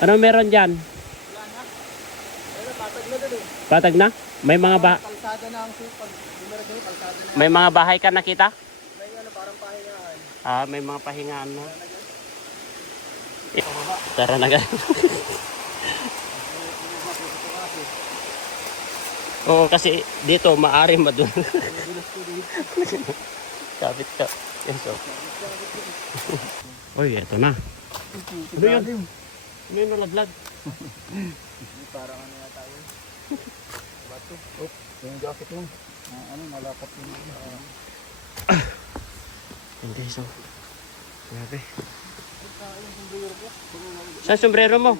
Ano meron dyan? Patag na doon eh. Patag na? May mga Kalsada na ang supag. Kalsada na. may mga bahay ka nakita? May ano, parang pahingaan. Ah, may mga pahingaan na. Tara na guys. Oo, kasi dito maari madun. Kapit ka. Yes, oh. Oy, eto na. Ano yun? Ano yun nalaglag? Parang ano na tayo. Bato. Oh, yung jacket mo. Ano, nalapat mo. Hindi, so. Grabe. Saan sombrero mo?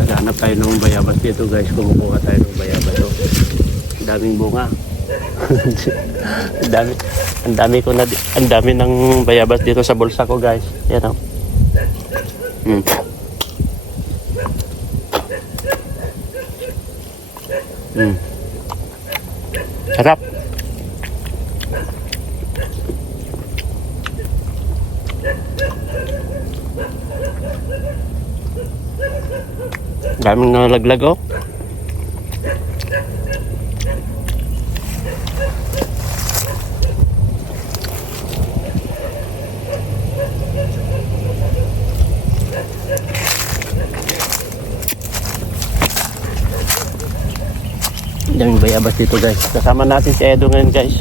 Naghanap tayo ng bayabas dito guys. Kumukuha tayo ng bayabas. So, daming bunga. ang dami ng bayabas dito sa bulsa ko guys. Yan o. Sarap. Daming nalaglag oh. Daming bayabas dito guys. Kasama natin si Edo ngayon guys.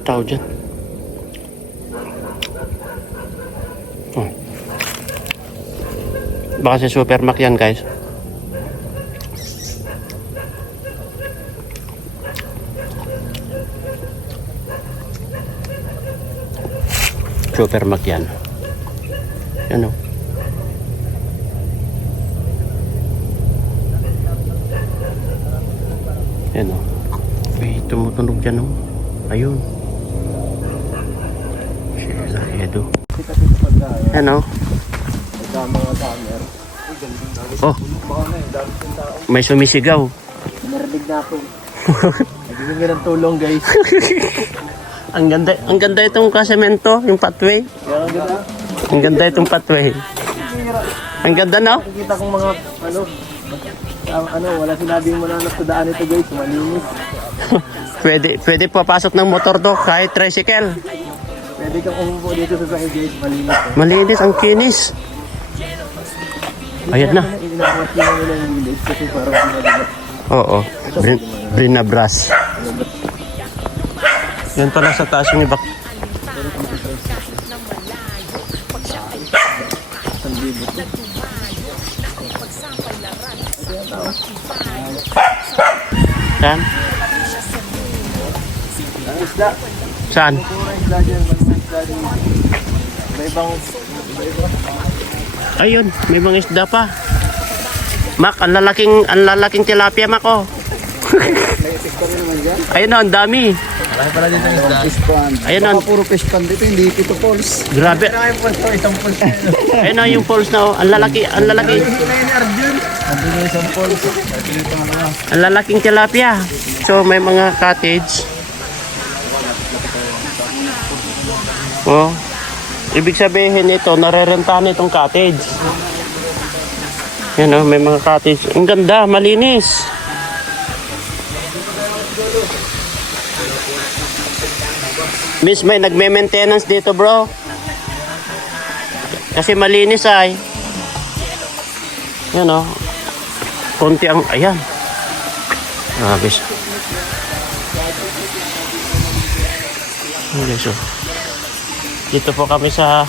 Tao dyan. Oh. Baka sa Supermac yan guys. Supermac yan. Yan o. Yan o. May tumutunog dyan o. Ayun. Edo. Ano? Oh. May sumisigaw. Narinig na ako. Nagbibigay ng tulong guys. Ang ganda itong kasemento, yung pathway. Ang ganda itong pathway. Ang ganda no? Nakikita kong mga wala sinabing mananap sa daan ito guys, malinis. Pwede papasok ng motor to, kahit tricycle. Pwede kang umupo dito sa side guys, malinis. Malinis, ang kinis. Ayan na. Inawas nila nila yung village kasi parang pinagabas. Oo, Brinabras. Yan pala sa taas yung ibak. Saan? Saan? Ayun, may mga isda pa. Mac, ang lalaking tilapia, Mac, oh. Ayun, ang dami. Marami pala dito ng isda. Ayun, ang Puro fish pan dito, hindi dito falls. grabe. Isang falls. Ayun, yung falls na, oh. Ang lalaki. Ando na isang falls. Ang lalaking tilapia. So, may mga cottage. Oh. Ibig sabihin ito, narerentahan itong cottage. Yan oh, may mga cottage. Ang ganda, malinis. Miss, may nagme-maintenance dito, bro. Kasi malinis ay. Yan oh. Konti ang, ayan. Bis. Okay, so. Dito po kami sa,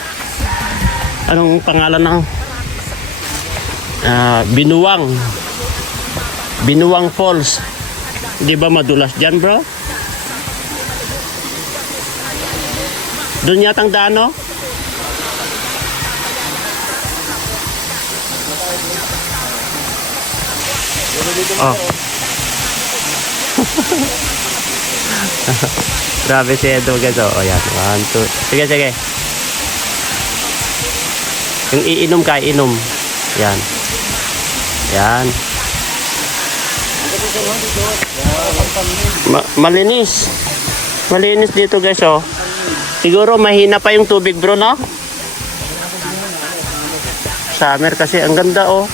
anong pangalan ng Binuwang. Binuwang Falls. Di ba madulas dyan, bro? Doon yatang daan, no? Oh. Grabe si Edo, guys. Oh, yan. 1, 2. Sige, sige. Yung iinom ka, inom. Yan. Yan. Malinis. Malinis dito, guys, oh. Siguro mahina pa yung tubig, bro, no? Summer kasi ang ganda, oh.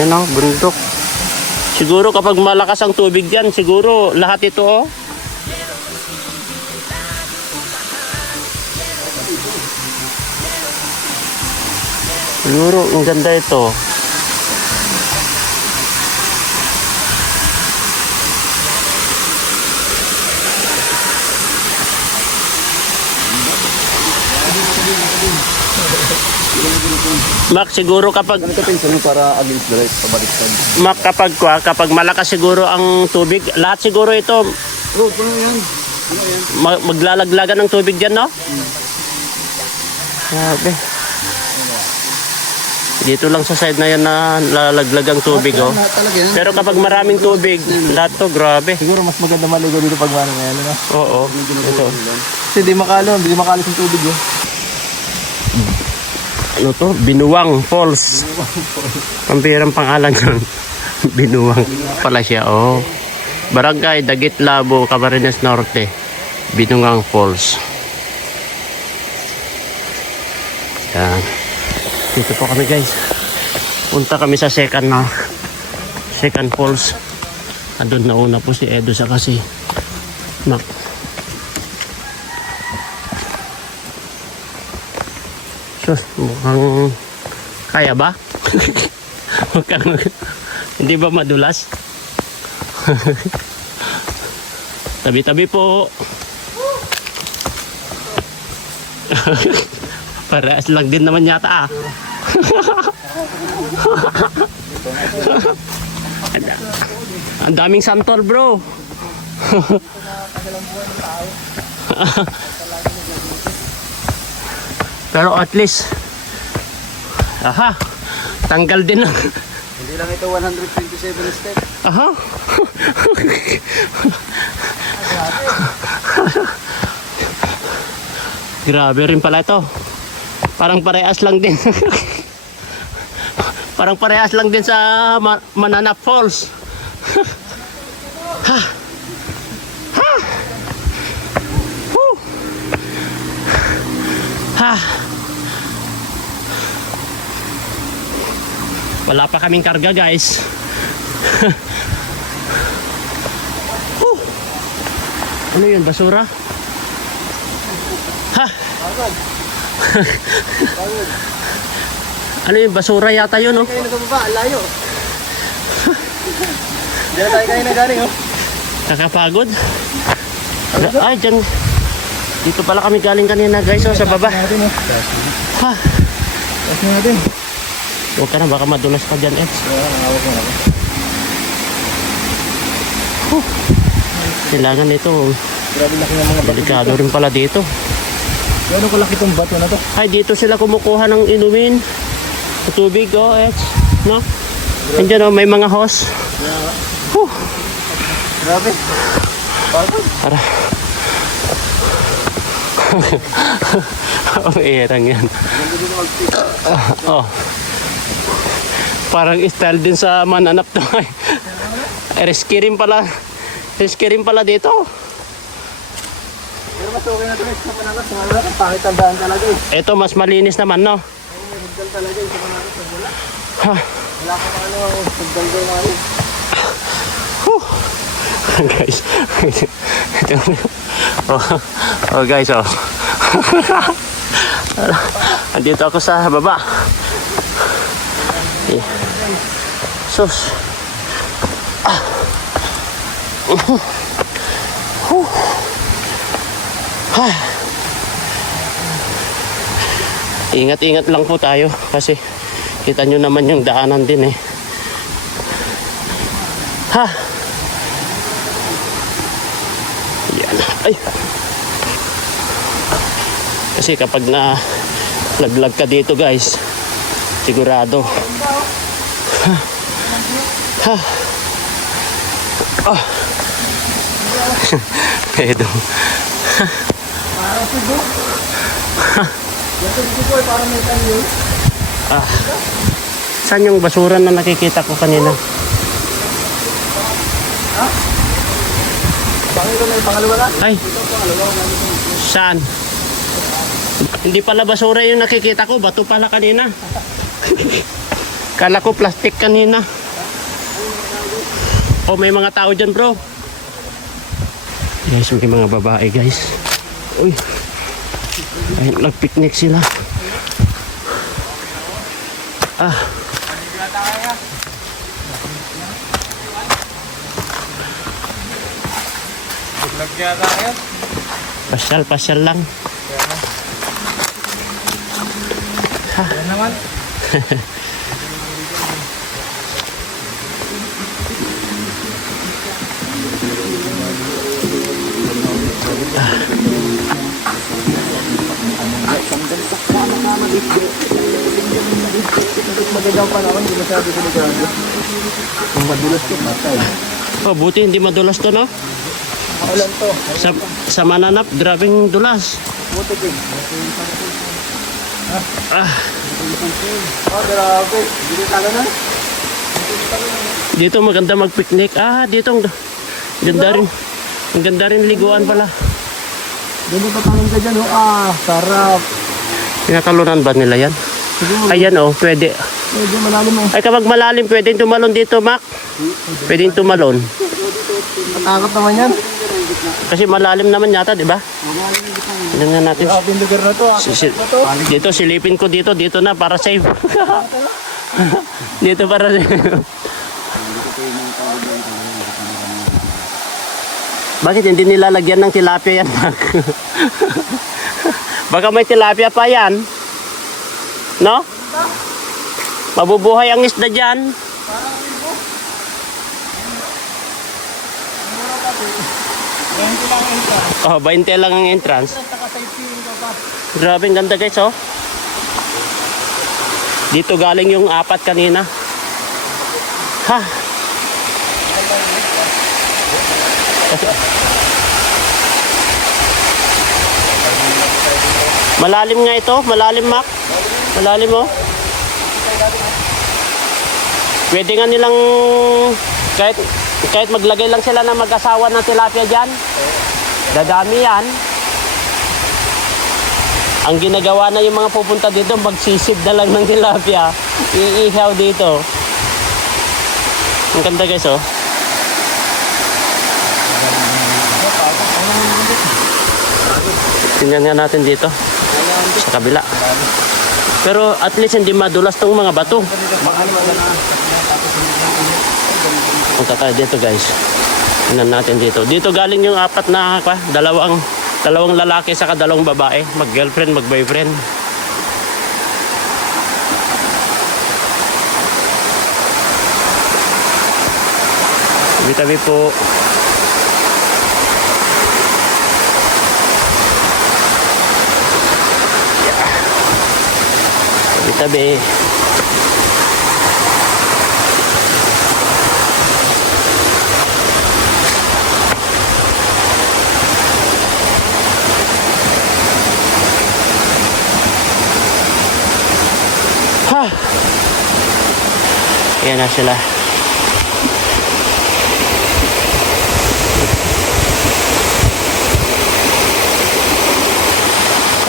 Yan, oh, bundok. Siguro kapag malakas ang tubig diyan, siguro lahat ito, oh. Siguro ang ganda ito. Mak, siguro kapag Ganito pinsan mo para against the right, pabaliktad. Mak, kapag malakas siguro ang tubig, lahat siguro ito Bro, paano yan? Ano yan? maglalaglagan ng tubig diyan, no? Grabe. Dito lang sa side na yan na lalaglag ang tubig, oh. Talaga yan. Pero kapag maraming tubig, lahat to, grabe. Siguro mas maganda maligo dito pag ano ngayon, no? Oo. Ito. Kasi di makalis yung tubig, oh. Ano to? Binuwang Falls. Pampirang pangalan yun. Binuwang pala siya, oh. Barangay Dagit Labo, Camarines Norte. Binuwang Falls. Yan. Dito po kami, guys. Punta kami sa second falls. Andun na una po si Edo sa kasi Mac. Sus, mukhang kaya ba? Hindi ba madulas? Tabi-tabi po. Parehas lang din naman yata, ah. Ang daming santol, bro. Pero at least tanggal din ng Hindi lang ito 127 step. Grabe rin pala ito. Parang parehas lang din. Parang parehas lang din sa Mananap Falls. Ha. Ha. Ha. Wala pa kaming karga, guys. Ano yun, basura? Ha? Ano yun, basura yata yun, oh. Kayo nagpapaba, layo. Diyan tayo kayo na galing, oh. Nakapagod? Ay, dyan. Dito pala kami galing kanina, guys, oh, sa baba. Ha? Tapos natin. Huwag ka na, baka madulas ka dyan, Eds. Nakawag mo natin. Kailangan ito. Grabe laki ng mga bato. Delikado rin pala dito. Gano'n kalaki itong bato na to? Ay, dito sila kumukuha ng inumin. Sa tubig, oh, Eds. No? Andiyan, oh, may mga hose. Grabe. Para. Ang erang yan. Oh. Parang style din sa Mananap to. Risky rin pala. Risky rin pala dito. Pero mas okay na ito sa Mananap. Sa Mananap, ang pangit ang daan talaga eh. Ito mas malinis naman, no? May hagdan talaga eh sa Mananap. Wala. Ha. Wala ka pa ano ang hagdan daw nga eh. Guys. Oh, guys, oh. Andito ako sa baba. Sus. Ingat-ingat lang po tayo kasi kita nyo naman yung daanan din eh. Ha! Yan. Ay! Kasi kapag na laglag ka dito guys, sigurado. Ha! Ha! Ah! Pedo. Parang subo. Yung subo ay parang may kanyo. Ah. Saan yung basura na nakikita ko kanina? Ha? Pangilo na yung pangalawa na? Ay. Saan? Hindi pala basura yung nakikita ko. Bato pala kanina. Kala ko plastic kanina. Oh, may mga tao dyan bro. Guys, may mga babae guys. Uy. Ay, nag-picnic sila. Ah. Pasyal lang. Ha. Yan naman. Magandang panahon, hindi masyado delikado. Kung madulas to, patay. Oh, buti hindi madulas to, no? Maulan to. Sa Mananap, drabing dulas. Buti din. Ah, Oh, grabe. Hindi talo na. dito maganda mag-picnic. Ah, dito ang ganda rin. Ang ganda rin liguan pala. Ganun pa tanong ka dyan, oh. Ah, sarap. Pinatalunan ba nila yan? Siguro, Ayan oh, pwede. medyo malalim mo. Ay kapag malalim, pwedeng tumalon dito, Mac. Pwedeng tumalon. Matakot naman yan. Kasi malalim naman yata, di ba? Tingnan natin. Grabe yung lugar na to. Ah. Dito, silipin ko dito. Dito na, para safe. Dito para safe. Bakit hindi nilalagyan ng tilapia yan, Mac? Baka may tilapia pa yan. No? Mabubuhay ang isda dyan. Oh, 20 lang ang entrance. Grabe, ang ganda guys, oh. Dito galing yung apat kanina. Ha? Malalim nga ito, malalim, Mac. Malalim, oh. Pwede nga nilang kahit maglagay lang sila ng mag-asawa ng tilapia dyan. Dadami yan. Ang ginagawa na yung mga pupunta dito, magsisid na lang ng tilapia. Iihaw dito. Ang ganda guys, oh. Tingnan nga natin dito. Sa kabila. Pero at least hindi madulas tong mga bato. Punta tayo dito guys. Tingnan natin dito. Dito galing yung apat na dalawang lalaki sa dalawang babae. Mag-girlfriend, mag-boyfriend. Tabi-tabi po. Tabi-tabi. Ha! Ayan na sila.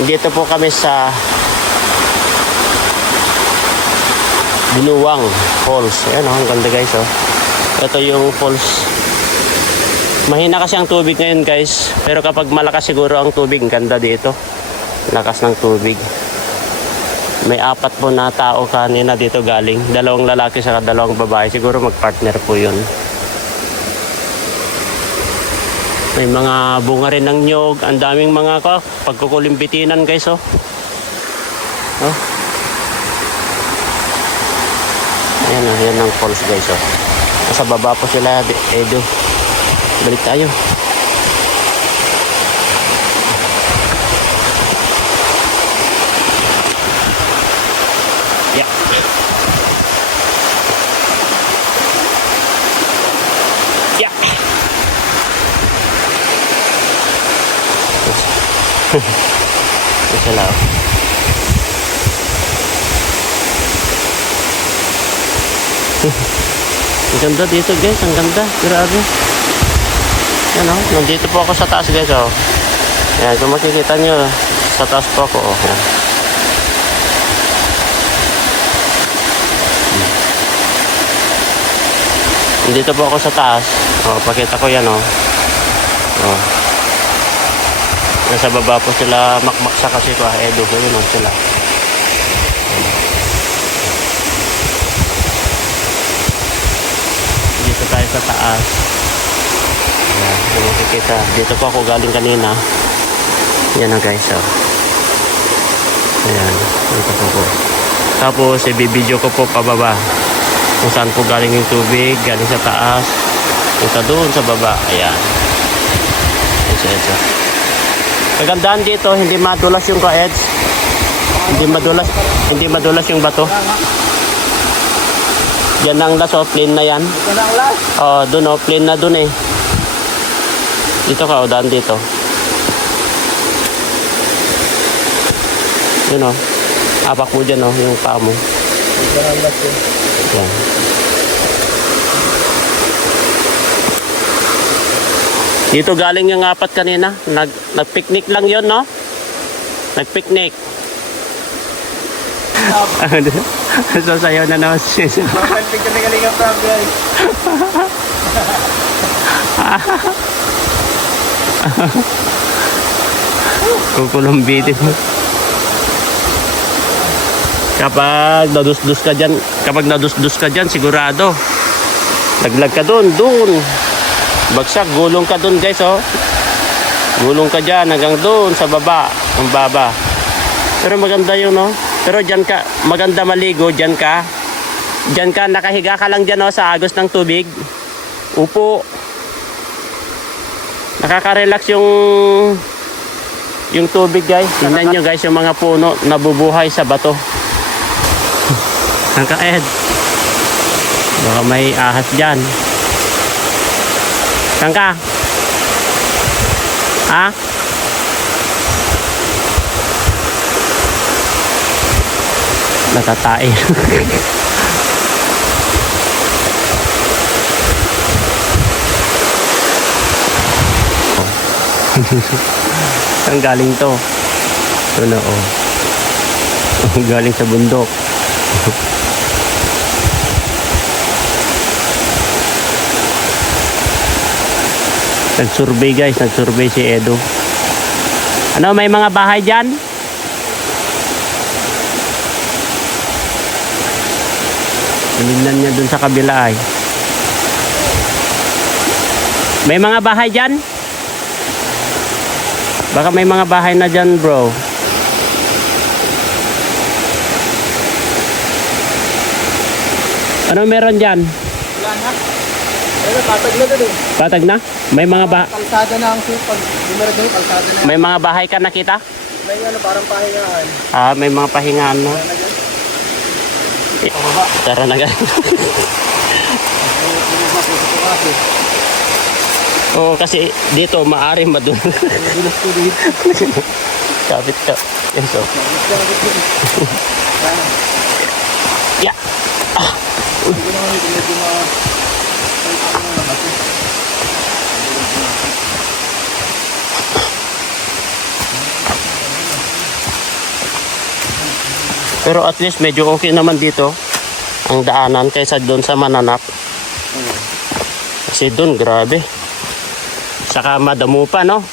Dito po kami sa Binuwang Falls. Ayan, oh, ang ganda guys, oh. Ito yung falls. Mahina kasi ang tubig ngayon guys, pero kapag malakas siguro ang tubig, ang ganda dito. Lakas ng tubig. May apat po na tao kanina dito galing. Dalawang lalaki sa dalawang babae. Siguro magpartner po yun. May mga bunga rin ng nyog. Ang daming mga pagkukulimbitinan guys, oh. Oh. Ayan o, yan ang falls guys oh. Nasa baba po sila, Edo. Balik tayo. Yeah. Yeah. Ito lang. Ang ganda dito guys, ang ganda. Grabe. Yan oh, nandito po ako sa taas guys oh. Yan, kung makikita nyo, sa taas po ako oh. Yan. Nandito po ako sa taas. Oh, pakita ko yan oh. Oh. Nasa baba po sila makmaksa kasi pa Edo. Ayun oh sila. Dito tayo sa taas. Ayan, kung makikita. Dito po ako galing kanina. Yan na guys oh. Ayan, dito po po. Tapos ibibideo ko po pababa kung saan po galing yung tubig, galing sa taas punta doon sa baba. Ayan. Ito. Kagandaan dito, hindi madulas yung ka-edge. Hindi madulas yung bato. Yan ang last, plain na yan. Ito na ang last. Oh, doon oh, plain na doon eh. Dito ka, oh, daan dito. Yun oh. Apak mo dyan oh, yung paa mo. Ito na ang last eh. Yan. Dito galing yung apat kanina. Nag-picnic lang yun, no? Nag-picnic. So, sayo na naman siya. Pagkalpig ka na galing ang prab guys. Kukulumbitin mo. Kapag nadusdus ka dyan, sigurado. Laglag ka doon. Bagsak, gulong ka doon guys oh. Gulong ka dyan hanggang doon sa baba. Ang baba. Pero maganda yun no. Pero dyan ka, maganda maligo. Dyan ka, nakahiga ka lang dyan oh, sa agos ng tubig. Upo. Nakaka-relax yung tubig guys. Tingnan nyo guys yung mga puno nabubuhay sa bato. Ang ka-ed. Baka may ahas dyan. Saan ka? Ha? Natatae. Saan galing to? Ano oh. Galing sa bundok. Nag-survey guys, nag-survey si Edo. Ano, may mga bahay dyan? Tinignan niya dun sa kabila ay. May mga bahay dyan? Baka may mga bahay na dyan bro. Ano meron dyan? Wala na. Pero patag na doon eh. Patag na? May mga Kalsada na ang sipag. Bumara doon, kalsada na. may mga bahay ka nakita? May ano, parang pahingaan. Ah, may mga pahingaan no. Wala na dyan. Tara na guys. Oo, kasi dito maari madulas. Dulas ko dito. Kapit ka. Yan so. Yeah. Pero at least medyo okay naman dito ang daanan kaysa doon sa Mananap. Kasi doon grabe. Saka madamo pa no.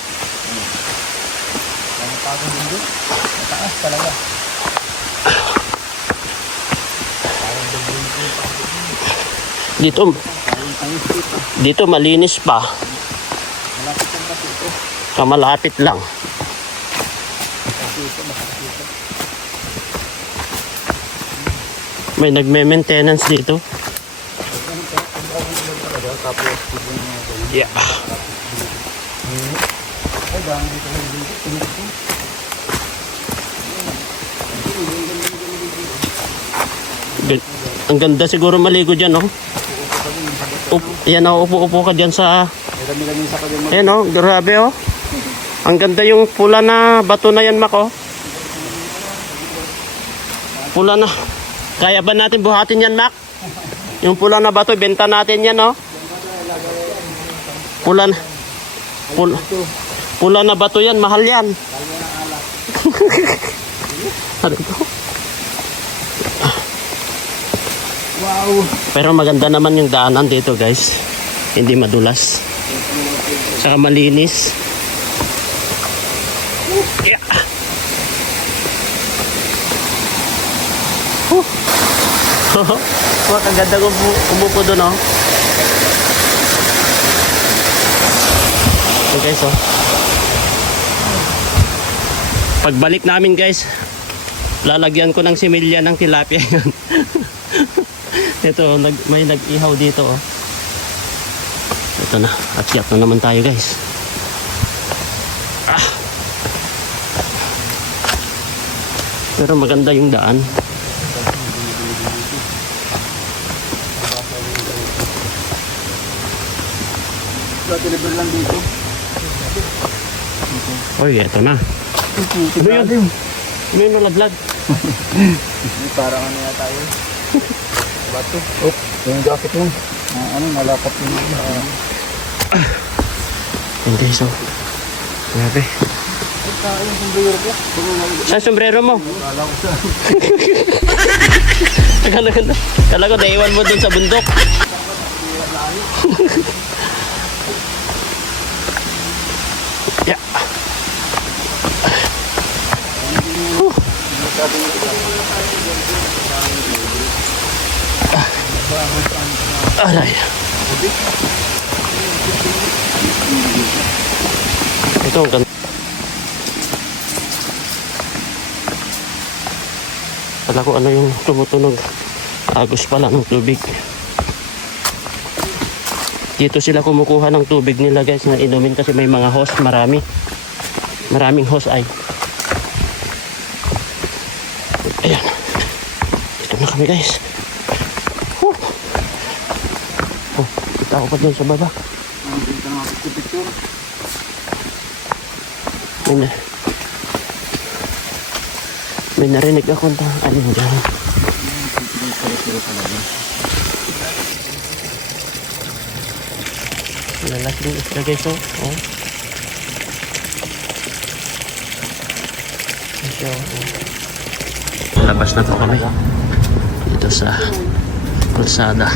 Mataas talaga. Dito malinis pa. Kamalapit lang. May nagme-maintenance dito. Tapos, Yeah. ay, dami dito lang dito. Ang ganda siguro maligo dyan, oh. Yan, oh, upo-upo ka dyan sa... May dami-dami sa kanya. Ayan, oh, grabe, oh. Ang ganda yung pula na bato na yan, Mac, oh. Pula na. Kaya ba natin buhatin yan, Mac? Yung pula na bato, benta natin yan, oh. Pula na. Pula na bato yan, mahal yan. Ano ito? Wow! Pero maganda naman yung daanan dito, guys. Hindi madulas. Saka malinis. Yeah. Wah, ang ganda ko umupo doon, oh. So guys, oh. Pagbalik namin, guys, lalagyan ko ng similya ng tilapia yun. Ito, may nag-ihaw dito, oh. Ito na, akyat na naman tayo, guys. Ah. Pero maganda yung daan. Deliver lang dito. Oy, eto na. Ano yun? Ano yun nalaglag? Parang ano na tayo. Bato. Oh, yung jacket mo. Ano, nalapat yun. Hindi, so. Grabe. Yung sombrero ko. Saan sombrero mo? Kala ko sa... Kala ko naiwan mo dun sa bundok. Yeah. Aray. Ito ang ganda. Kala ko ano yung tumutunog. Agos pala ng tubig. Dito sila kumukuha ng tubig nila, guys, na inumin kasi may mga hose, maraming hose ay. Ayan. Dito na kami, guys. Oh, kita ko pa dyan sa baba. Dito na ako picture. May narinig ako na ano dyan. Lalaking isla, guys, oh. Oh. So, labas na po kami dito sa kalsada.